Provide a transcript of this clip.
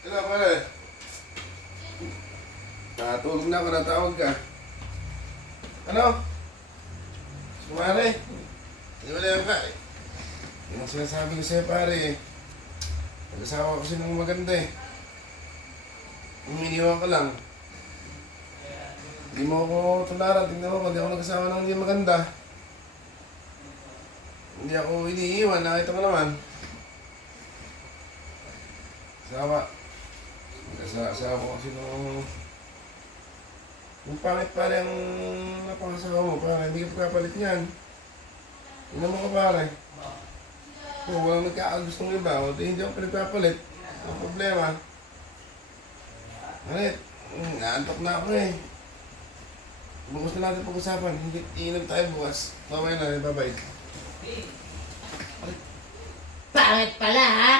Hello, pare. Natulog na ako, natawag ka. Ano? Sumari. Hindi wala yan ka eh. Yung sinasabi ko sa'yo, pare. Nag-asawa ko kasi ng maganda eh. Uminiwan ka lang. Hindi mo ako tularan. Tingnan mo, hindi ako nag-asawa ng hindi maganda. Hindi ako iniiwan. Nakita mo naman. Asawa ko kasi nung... Yung pangit pare ang napangasawa mo, pare. Hindi ka pagkapalit niyan. Tingnan mo ka, pare. Kung walang nagkakagustong iba, o di hindi ako pinagpapalit. Ang problema. Alit, naantok na ako eh. Bukas na natin pag-usapan. Hindi, iinom tayo bukas. Mamaya na, bye-bye. Pangit pala, ha?